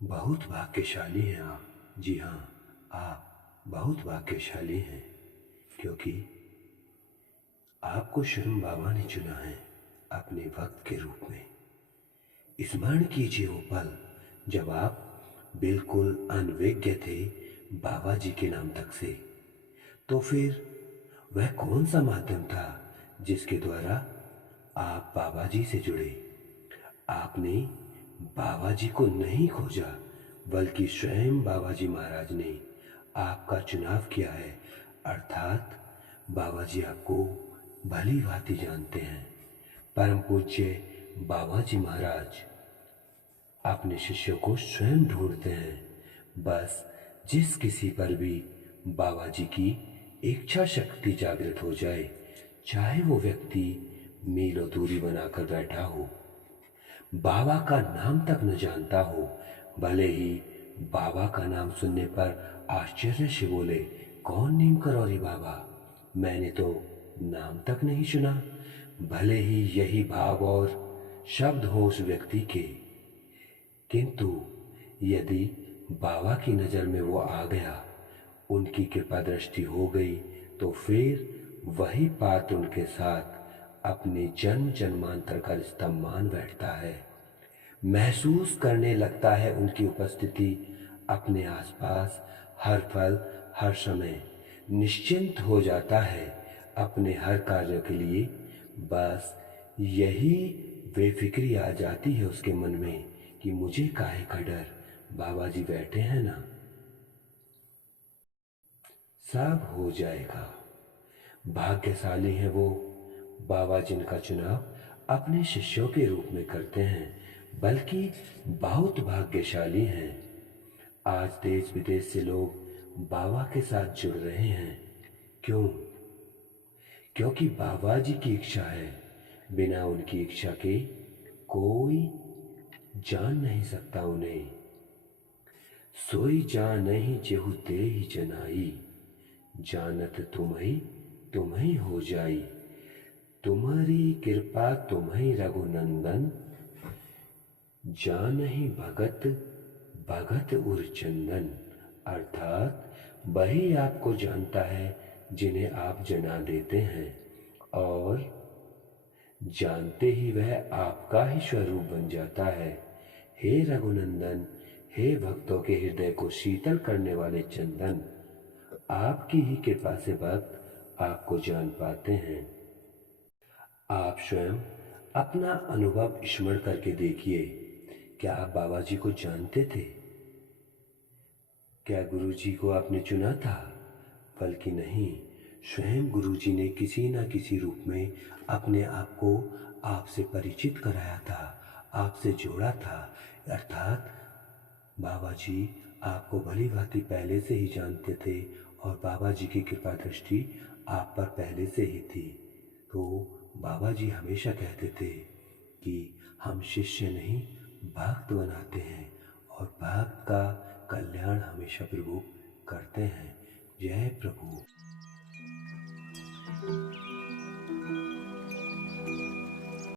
बहुत भाग्यशाली हैं आप। जी हाँ, आप बहुत भाग्यशाली हैं, क्योंकि आपको स्वयं बाबा ने चुना है अपने भक्त के रूप में। स्मरण कीजिए वो पल जब आप बिल्कुल अनभिज्ञ थे बाबा जी के नाम तक से। तो फिर वह कौन सा माध्यम था जिसके द्वारा आप बाबा जी से जुड़े? आपने बाबा जी को नहीं खोजा, बल्कि स्वयं बाबा जी महाराज ने आपका चुनाव किया है। अर्थात बाबा जी आपको भली भांति जानते हैं। परम पूज्य बाबा जी महाराज अपने शिष्यों को स्वयं ढूंढते हैं। बस जिस किसी पर भी बाबा जी की इच्छा शक्ति जागृत हो जाए, चाहे वो व्यक्ति मीलों दूरी बनाकर बैठा हो, बाबा का नाम तक न जानता हो, भले ही बाबा का नाम सुनने पर आश्चर्य से बोले, कौन नीम करौरी बाबा, मैंने तो नाम तक नहीं सुना। भले ही यही भाव और शब्द हो उस व्यक्ति के, किंतु यदि बाबा की नज़र में वो आ गया, उनकी कृपा दृष्टि हो गई, तो फिर वही बात उनके साथ अपने जन्म जन्मांतर का रिश्ता मान बैठता है। महसूस करने लगता है उनकी उपस्थिति अपने आसपास हर पल हर समय। निश्चिंत हो जाता है अपने हर कार्य के लिए। बस यही बेफिक्री आ जाती है उसके मन में कि मुझे काहे का डर, बाबा जी बैठे हैं ना, सब हो जाएगा। भाग्यशाली है वो बाबा जिनका चुनाव अपने शिष्यों के रूप में करते हैं, बल्कि बहुत भाग्यशाली हैं। आज देश विदेश से लोग बाबा के साथ जुड़ रहे हैं। क्यों? क्योंकि बाबा जी की इच्छा है। बिना उनकी इच्छा के कोई जान नहीं सकता उन्हें। सोई जान नहीं जेहु ते ही जनाई, जानत तुम ही हो जाई। तुम्हारी कृपा तुम ही रघुनंदन, जानहि भगत भगत उर चंदन। अर्थात वही आपको जानता है जिन्हें आप जना देते हैं, और जानते ही वह आपका ही स्वरूप बन जाता है। हे रघुनंदन, हे भक्तों के हृदय को शीतल करने वाले चंदन, आपकी ही कृपा से भक्त आपको जान पाते हैं। आप स्वयं अपना अनुभव स्मरण करके देखिए। क्या आप बाबा जी को जानते थे? क्या गुरु जी को आपने चुना था? बल्कि नहीं, स्वयं गुरु जी ने किसी न किसी रूप में अपने आप को आपसे परिचित कराया था, आपसे जोड़ा था। अर्थात बाबा जी आपको भली भांति पहले से ही जानते थे, और बाबा जी की कृपा दृष्टि आप पर पहले से ही थी। तो बाबा जी हमेशा कहते थे कि हम शिष्य नहीं भक्त बनाते हैं, और भक्त का कल्याण हमेशा प्रभु करते हैं। जय प्रभु।